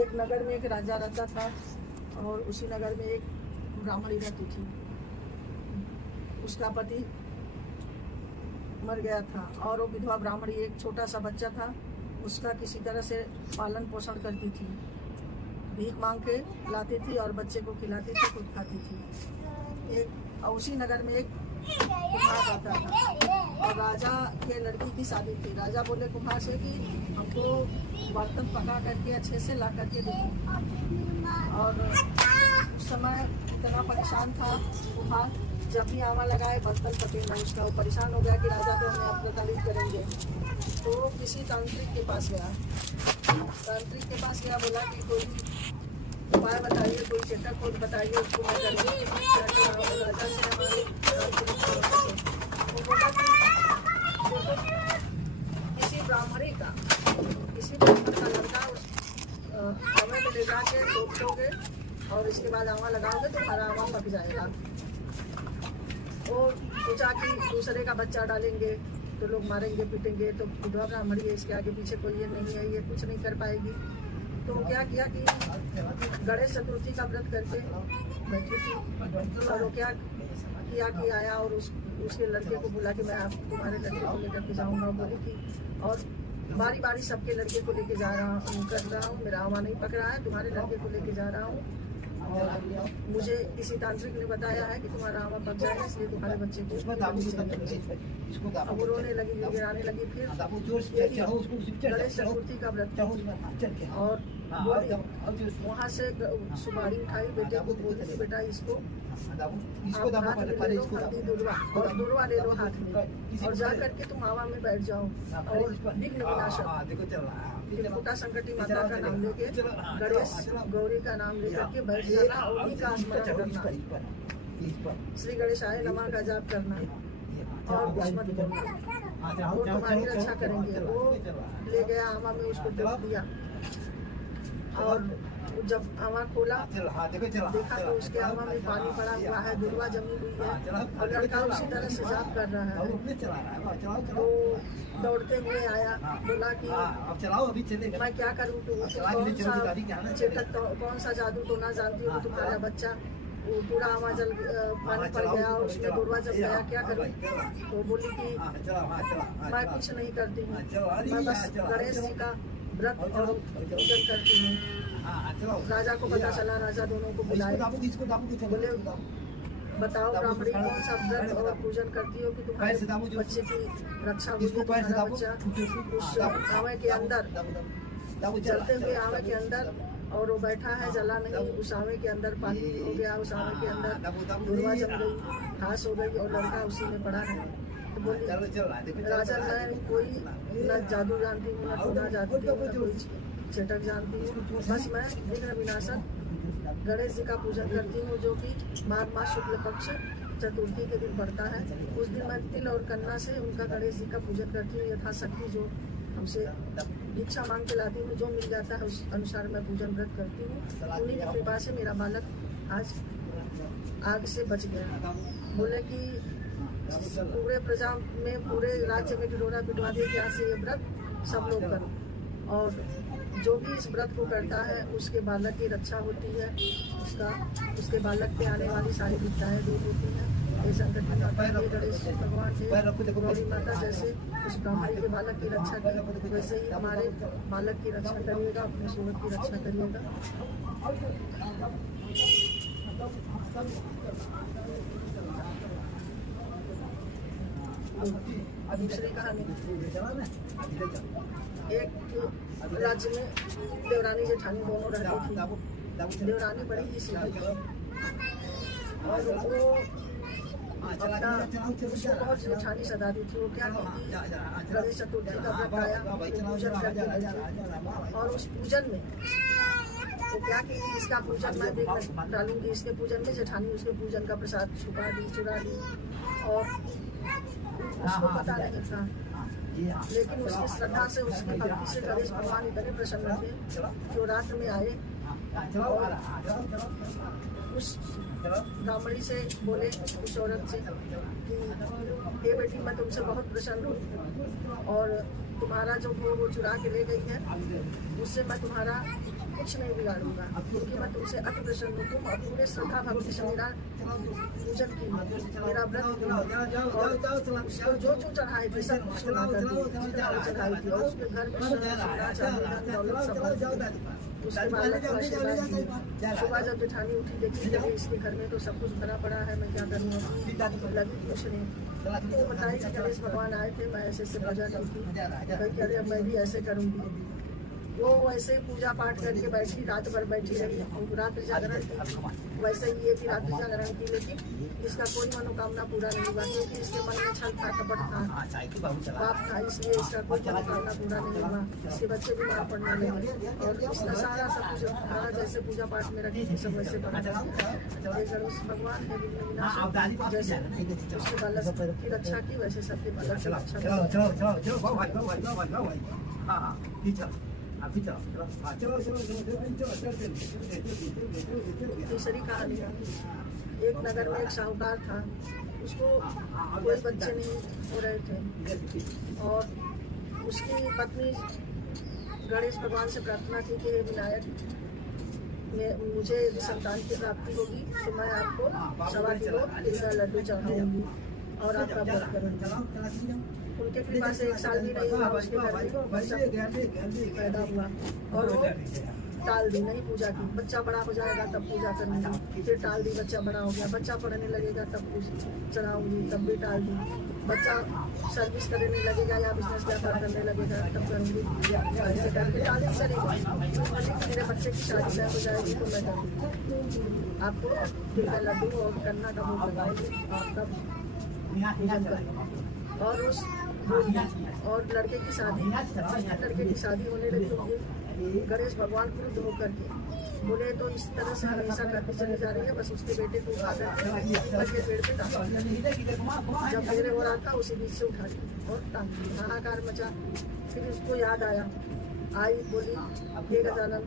एक नगर में एक राजा रहता था और उसी नगर में एक ब्राह्मणी रहती थी। उसका पति मर गया था और वो विधवा ब्राह्मणी एक छोटा सा बच्चा था, उसका किसी तरह से पालन पोषण करती थी। भीख मांग के लाती थी और बच्चे को खिलाती थी, खुद खाती थी। एक उसी नगर में एक कुम्हार आता था और राजा के लड़की की शादी थी। राजा बोले कुम्हार से कि हमको बर्तन पका करके अच्छे से ला करके दे। और उस समय इतना परेशान था कुम्हार, जब भी आवा लगाए बर्तन पकेगा उसका। वो परेशान हो गया कि राजा तो हमें अपने तारीफ करेंगे, तो किसी तांत्रिक के पास गया। तांत्रिक के पास गया, बोला कि कोई उपाय बताइए, कोई चेटक खोज बताइए, उसको मैं करेंगे राजा से हमारे। वो बोला कि किसी ब्राह्मणी का, किसी ब्राह्मण का लड़का उस आवा में ले जाके रोक लोगे और इसके बाद आवा लगाओगे तो हमारा आवा पक जाएगा। वो सोचा कि दूसरे का बच्चा डालेंगे तो लोग मारेंगे पीटेंगे, तो विधवा ब्राह्मणी है, इसके आगे पीछे कोई ये नहीं है, ये कुछ नहीं कर पाएगी। तो क्या किया कि गणेश चतुर्थी का व्रत करके बैठी थी और वो क्या किया कि आया और उसके लड़के को बोला कि मैं आप तुम्हारे लड़के को लेकर के जाऊँगा। बोली कि और बारी बारी सबके लड़के को लेके जा रहा हूँ, कर रहा हूँ, मेरा आवा नहीं पक रहा है, तुम्हारे लड़के को लेके जा रहा हूँ और मुझे किसी तांत्रिक ने बताया है कि तुम्हारा आवा पक जाएगा, इसलिए तुम्हारे बच्चे को। अब वो रोने लगी, गिराने लगी। फिर गणेश चतुर्थी का व्रत और वहाँ से सुपारी उठाई, बेटे को बोली बेटा इसको आप हाथ में ले लो, हल्दी दुर्वा और दुर्वा ले लो हाथ में और जा करके तुम आवा में बैठ जाओ और विघ्न विनाशक फूटा संकटी माता का नाम लेके, गणेश गौरी का नाम लेकर के बैठ जाना और उन्हीं का स्मरण करना, श्री गणेशाय नमः का जाप करना और कुछ मत करना, वो तुम्हारी रक्षा करेंगे। वो ले गया आवा में, उसको दे दिया और जब आवा खोला देखा तो उसके आवा में पानी पड़ा हुआ है, दुर्वा जमी हुई है और लड़का उसी तरह से जाप कर रहा है। तो दौड़ते हुए आया, बोला कि मैं क्या करूँ, तो कौन सा चेटक, कौन सा जादू तो ना जानती हूँ, तुम्हारा बच्चा वो पूरा आवा जल पानी पड़ गया और उसमें दुर्वा जम गया, क्या करूँ। तो बोली कि मैं कुछ नहीं करती हूँ, मैं बस गणेश जी का व्रत और पूजन करती हूँ। राजा को पता चला, राजा दोनों को बुलाए, बोले बताओ ब्राह्मणी कौन सा व्रत और पूजन करती हो कि तुम्हारे बच्चे की रक्षा होगी। तुम्हारा बच्चा उस आवे के अंदर, चलते हुए आवे के अंदर, और वो बैठा है, जला नहीं, उस आवे के अंदर पानी हो गया, उस आवे के अंदर दुर्वा जम गई, घास हो गई और लड़का उसी में पड़ा है। तो बोली राजा मैं कोई न जादू जानती हूँ, न टोना जानती हूँ, न कोई चेटक जानती हूँ, बस मैं विघ्न विनाशक गणेश जी का पूजन करती हूँ, जो कि माघ मास शुक्ल पक्ष चतुर्थी के दिन पड़ता है। उस दिन मैं तिल और कन्ना से उनका गणेश जी का पूजन करती हूँ। यथाशक्ति जो हमसे भिक्षा मांग के लाती हूँ, जो मिल जाता है उस अनुसार मैं पूजन व्रत करती हूँ। उन्हीं की कृपा से मेरा बालक आज आग से बच गया। बोले कि पूरे प्रजा में, पूरे राज्य में ढिढोरा पिटवा दिए, क्या से ये व्रत सब लोग करो, और जो भी इस व्रत को करता है उसके बालक की रक्षा होती है, उसके बालक पे आने वाली सारी विपदाएं दूर होती हैं। ये संकट माता है, गणेश भगवान है, गौरी माता जैसे उस ब्राह्मणी के बालक की रक्षा की, वैसे ही हमारे बालक की रक्षा करिएगा, अपने सूरत की रक्षा करिएगा। दूसरी कहानी, एक राज्य में देवरानी जेठानी दोनों रहती थी। देवरानी बड़ी ही सीधी थी और वो अपना उसको बहुत जेठानी सदाती थी। वो क्या कहती, गणेश चतुर्थी का व्रत आया, पूजन करके गई और उस पूजन में तो क्या कि इसका पूजन मैं देख डालूंगी, इसके पूजन में जेठानी उसके पूजन का प्रसाद चुरा ली और उसको पता नहीं था, लेकिन उसकी श्रद्धा से, उसकी भक्ति से गणेश भगवान इतने प्रसन्न थे कि वो रात में आए और उस ब्राह्मणी से बोले, उस औरत से कि हे बेटी, मैं तुमसे बहुत प्रसन्न हूँ और तुम्हारा जो वो चुरा के ले गई है, उससे मैं तुम्हारा कुछ नहीं बिगाड़ूंगा, क्योंकि मैं तुमसे अति प्रसन्न हूँ और पूरे श्रद्धा भक्ति से मेरा पूजन की, मेरा व्रत की, और उसको जो चढ़ाई थी सब कुछ बना कर दी, जितना चढ़ाई थी, और उसके घर में सोना चांदी दौलत सब भर दी। उसके बाद सुबह जब जेठानी उठी देखी जब इसके घर में तो सब कुछ भरा पड़ा है, मैं क्या करूँगा, लगी पूछने तो बताई कि गणेश भगवान आए थे, मैं ऐसे पूजा की थी, अरे अब मैं भी ऐसे करूँगी। वो वैसे पूजा पाठ करके बैठी, रात भर बैठी रही, रात्रि जागरण की, वैसे ही ये भी रात्रि जागरण की, लेकिन इसका कोई मनोकामना पूरा नहीं हुआ, क्योंकि इसके मन में छल था, कपट था, पाप था, इसलिए इसका कोई मनोकामना पूरा नहीं हुआ। इसके बच्चे बीमार पड़ने लगे और इसका सारा सब कुछ सारा जैसे पूजा पाठ में रखी थी सब वैसे पड़ा। गणेश भगवान ने विनाशक जैसे उसके बालक की रक्षा की, वैसे सबके बालक की रक्षा। तीसरी कहानी, एक नगर में एक साहूकार था, उसको कोई बच्चे नहीं हो रहे थे और उसकी पत्नी गणेश भगवान से प्रार्थना की कि विनायक मुझे संतान की प्राप्ति होगी तो मैं आपको 1.25 किलो तिल का लड्डू चढ़ाऊंगी और आपका व्रत करूंगी। उनके कृपा से 1 साल भी नहीं हुआ, उसके घर में बच्चा पैदा हुआ और वो टाल दी, नहीं पूजा की। बच्चा बड़ा हो जाएगा तब पूजा करूँगी, फिर टाल दी, बच्चा बड़ा हो गया, बच्चा पढ़ने लगेगा तब कुछ चढ़ाऊंगी, तब भी टाल दी। बच्चा सर्विस करने लगेगा या बिजनेस व्यापार करने लगेगा तब करूँगी, ऐसे करके टाल दी चलेगी। मेरे बच्चे की शादी तय हो जाएगी तो मैं करूँगी, आपको तिल का लड्डू और गन्ना का भोग लगाएगी, आपका पूजन करेंगे। और उस और लड़के की शादी होने लगी होगी। गणेश भगवान क्रुद्ध होकर के बोले तो इस तरह से हमेशा करती चली जा रही है, बस उसके बेटे को उठा करके पेड़ पे टांग दिया। जब मेरे हो रहा था उसी बीच से उठा लिया और टांग दिया, हाहाकार मचा। फिर उसको याद आया, आई बोली, हे गजानन,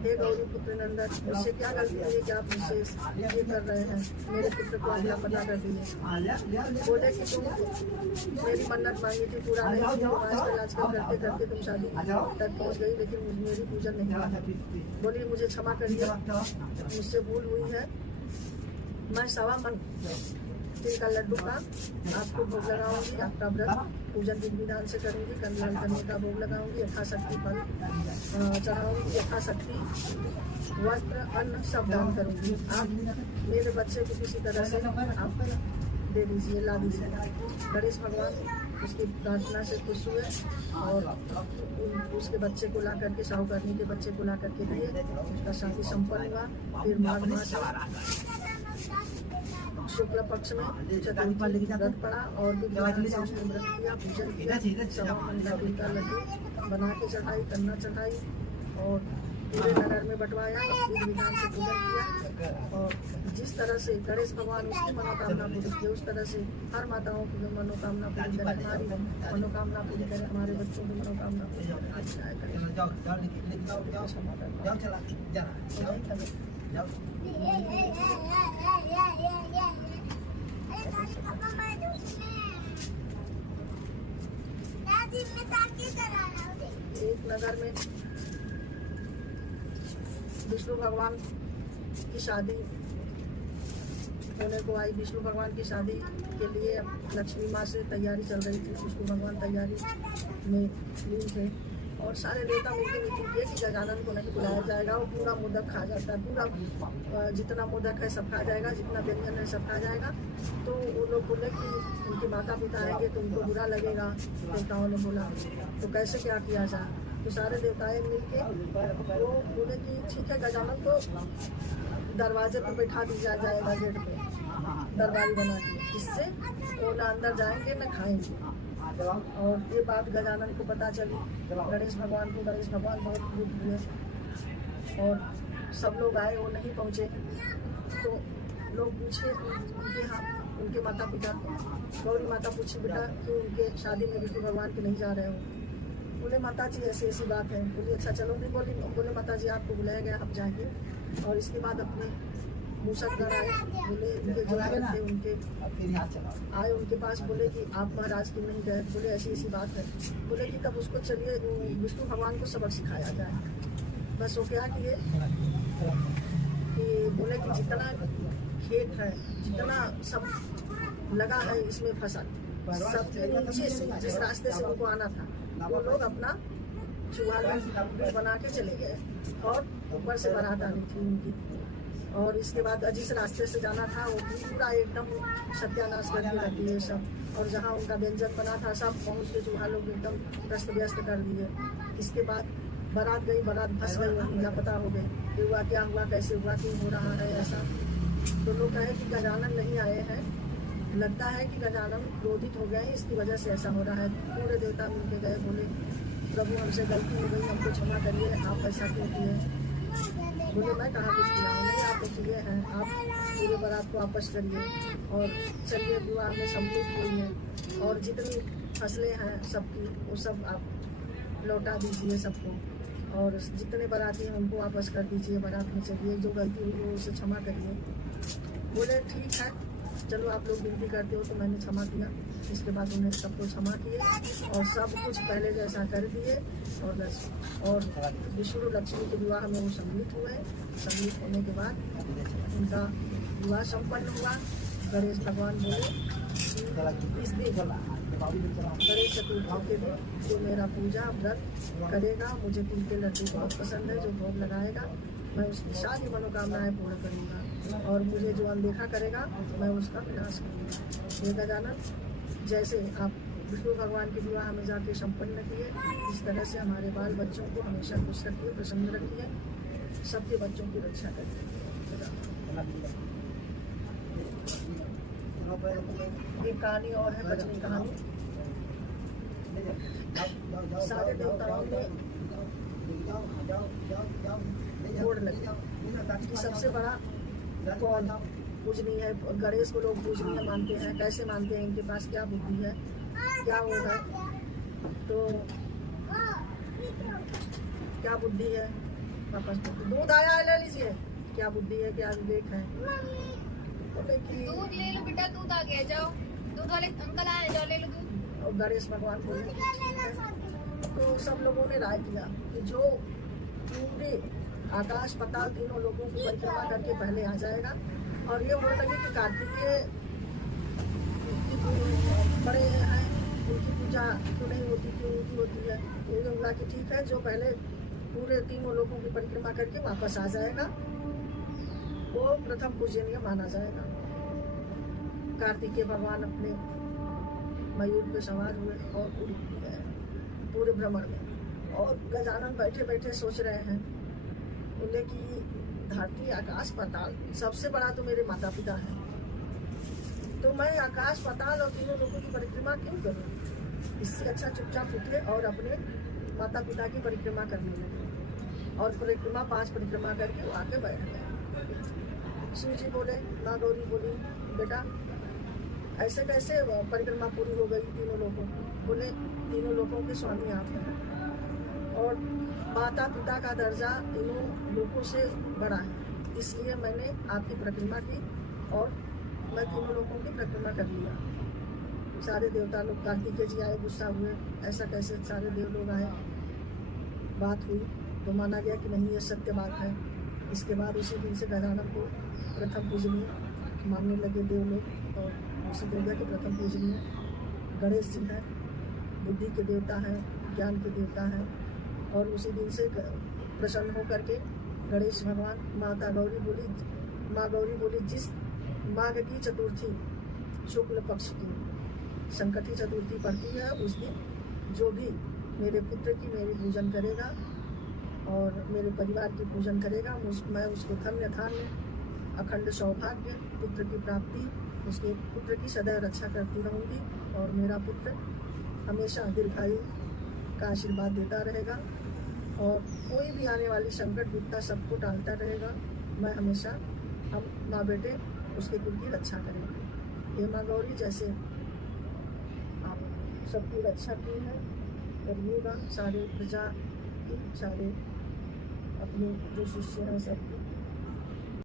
हे गौरी पुत्र नंदन, मुझसे क्या गलती हुई कि आप मुझसे ये कर रहे हैं, मेरे पुत्र को आप लापता कर दिए। बोले कि तुम मेरी मन्नत मांगी थी, पूरा नहीं हुई, आजकल करते करते तुम शादी तक पहुंच गई, लेकिन मेरी पूजन नहीं हुआ। बोली मुझे क्षमा करिए, मुझसे भूल हुई है, मैं 1.25 मन तिल का लड्डू का आपको भोग लगाऊंगी, आपका व्रत पूजन विधि विधान से करूंगी, कन्या का भोग लगाऊंगी, यथाशक्ति फल चढ़ाऊंगी, यथाशक्ति वस्त्र अन्न सब दान करूंगी। आप मेरे बच्चे को किसी तरह से आप दे दीजिए, ला दीजिए। गणेश भगवान उसकी प्रार्थना से खुश हुए और उसके बच्चे को ला करके, साहूकारनी के बच्चे को ला करके दिए। उसका शादी संपन्न हुआ। फिर माघ मास शुक्ल पक्ष में चतुर्थी व्रत पड़ा और भी उसने व्रत किया, पूजन किया, तिल का लड्डू बना के चढ़ाई, कन्ना चढ़ाई और पूरे नगर में बंटवाया, विधि विधान से पूजन किया। और जिस तरह से गणेश भगवान उसकी मनोकामना पूरी की, उस तरह से हर माताओं की मनोकामना पूरी करें, हमारी मनोकामना पूरी करें, हमारे बच्चों की मनोकामना पूरी एक नगर में विष्णु भगवान की शादी होने को आई। विष्णु भगवान की शादी के लिए लक्ष्मी माँ से तैयारी चल रही थी। विष्णु भगवान तैयारी में लीन थे और सारे देवता मीटिंग किए कि गजानन को नहीं बुलाया जाएगा, वो पूरा मोदक खा जाता है, पूरा जितना मोदक है सब खा जाएगा, जितना व्यंजन है सब खा जाएगा। तो वो लोग बोले कि उनके माता पिता आएंगे तो उनको बुरा लगेगा। देवताओं ने बोला तो कैसे क्या किया जाए, तो सारे देवताएं मिलके वो बोले कि ठीक है, गजानन को दरवाजे पर बैठा दिया जाएगा, गेट पे दरबारी बना के, इससे वो ना अंदर जाएंगे न खाएंगे। और ये बात गजानन को पता चली, गणेश भगवान को। गणेश भगवान बहुत क्रुद्ध हुए और सब लोग आए, वो नहीं पहुँचे। तो लोग पूछे उनके माता पिता, गौरी माता पूछे, बेटा क्यों उनके शादी में विष्णु भगवान के नहीं जा रहे हो? बोले माता जी ऐसी ऐसी बात है। बोली अच्छा चलो, नहीं बोले माता जी आपको बुलाया गया, आप जाएंगे। और इसके बाद अपने मूषकगण आए, बोले उनके जो थे उनके आए उनके पास, बोले कि आप महाराज क्यों नहीं गए? बोले ऐसी ऐसी बात है। बोले कि तब उसको चलिए विष्णु भगवान को सबक सिखाया जाए। बस वो क्या किए कि बोले कि जितना खेत है, जितना सब लगा है इसमें फसल, सबके नीचे से जिस रास्ते से उनको आना था वो लोग अपना चूहा बना के चले गए और ऊपर से बारात आनी थी उनकी। और इसके बाद जिस रास्ते से जाना था वो पूरा एकदम सत्यानाश करके रख दिए सब, और जहाँ उनका व्यंजन बना था सब पहुँच के चूहा लोग एकदम अस्त व्यस्त कर दिए। इसके बाद बारात गई, बारात फंस गई, वहीं लापता हो गए। ये हुआ क्या हुआ, कैसे हुआ, क्यों हो रहा है ऐसा। तो लोग कहे कि गजानन नहीं आए हैं, लगता है कि गजानन क्रोधित हो गए, इसकी वजह से ऐसा हो रहा है। पूरे देवता मिलके गए, बोले प्रभु हमसे गलती हो गई, हमको क्षमा करिए, आप ऐसा क्यों किए। बोले मैं कहाँ कुछ किया हूँ, नहीं आप किए हैं, आप पूरे बारात को वापस करिए और चलिए विवाह में सम्मिलित हुई है, और जितनी फसलें हैं सबकी वो सब आप लौटा दीजिए सबको, और जितने बाराती हैं उनको वापस कर दीजिए, बारात में चलिए, जो गलती हुई वो उसे क्षमा करिए। बोले ठीक है, चलो आप लोग विनती करते हो तो मैंने क्षमा किया। इसके बाद उन्हें सबको क्षमा किए और सब कुछ पहले जैसा कर दिए, और विष्णु लक्ष्मी के विवाह में वो सम्मिलित हुए। सम्मिलित होने के बाद उनका विवाह संपन्न हुआ। गणेश भगवान बोले इस दिन गणेश चतुर्थी के दिन जो मेरा पूजा व्रत करेगा, मुझे तिल के लड्डू बहुत पसंद है, जो भोग लगाएगा मैं उसकी सारी मनोकामनाएं पूर्ण करूँगा, और मुझे जो अनदेखा करेगा मैं उसका विनाश करूँगा। ये गजानन जैसे आप विष्णु भगवान के विवाह में जाके संपन्न किए, इस तरह से हमारे बाल बच्चों को हमेशा खुश रखिए, प्रसन्न रखिए, सबके बच्चों की रक्षा करिए। एक कहानी और है, बचनी कहानी। सारे देवताओं ने होड़ लगी कि सबसे बड़ा कौन पूजनीय है। गणेश को लोग पूजनीय मानते हैं, कैसे मानते हैं, इनके पास क्या बुद्धि है, क्या वो है, तो क्या बुद्धि है, वापस दूध आया है ले लीजिए, क्या बुद्धि है, क्या विवेक है। दूध ले लो बेटा, दूध आ गया, जाओ दूध वाले अंकल आए, जाओ ले लो दूध। और गणेश भगवान बोले तो सब लोगों ने राय किया कि जो पूरे आकाश पताल तीनों लोगों की परिक्रमा करके पहले आ जाएगा, और ये होने लगे कि कार्तिकेय बड़े हैं, उनकी पूजा क्यों नहीं होती, क्यों उनकी होती है। तो ये हुआ कि ठीक है, जो पहले पूरे तीनों लोगों की परिक्रमा करके वापस आ जाएगा वो प्रथम पूजनीय माना जाएगा। कार्तिकेय भगवान अपने मयूर पे सवार हुए और पूरे भ्रमण में, और गजानन बैठे बैठे सोच रहे हैं, बोले कि धरती आकाश पाताल सबसे बड़ा तो मेरे माता पिता हैं, तो मैं आकाश पाताल और तीनों लोगों की परिक्रमा क्यों करूं। इससे अच्छा चुपचाप उठे और अपने माता पिता की परिक्रमा करने लगे, और परिक्रमा 5 परिक्रमा करके वो आके बैठ गए। शिव जी बोले, माँ गौरी बोली बेटा ऐसे कैसे परिक्रमा पूरी हो गई तीनों लोगों की। बोले तीनों लोगों के स्वामी आप हैं, और माता पिता का दर्जा तीनों लोगों से बड़ा है, इसलिए मैंने आपकी परिक्रमा की और मैं तीनों लोगों की परिक्रमा कर लिया। सारे देवता लोग, कार्तिकेय जी आए, गुस्सा हुए, ऐसा कैसे सारे देव लोग आए। बात हुई तो माना गया कि नहीं ये सत्य बात है। इसके बाद उसी दिन से गजानन को प्रथम पूजनीय मानने लगे देव लोग, और उसी देवता के प्रथम पूजनीय गणेश जी हैं, बुद्धि के देवता हैं, ज्ञान के देवता हैं। और उसी दिन से प्रसन्न होकर के गणेश भगवान माँ गौरी बोली जिस माघ की चतुर्थी शुक्ल पक्ष की संकटी चतुर्थी पड़ती है, उस दिन जो भी मेरे पुत्र की मेरी पूजन करेगा और मेरे परिवार की पूजन करेगा, मैं उसको धन्य धान्य अखंड सौभाग्य पुत्र की प्राप्ति, उसके पुत्र की सदैव रक्षा करती रहूँगी, और मेरा पुत्र हमेशा दीर्घायु का आशीर्वाद देता रहेगा, और कोई भी आने वाली संकट विपदा सबको टालता रहेगा। मैं हमेशा, हम माँ बेटे उसके कुल की रक्षा करेंगे। हे माँ गौरी, जैसे आप सबकी रक्षा की है करिएगा, सारे प्रजा की, सारे अपने जो शिष्य हैं सब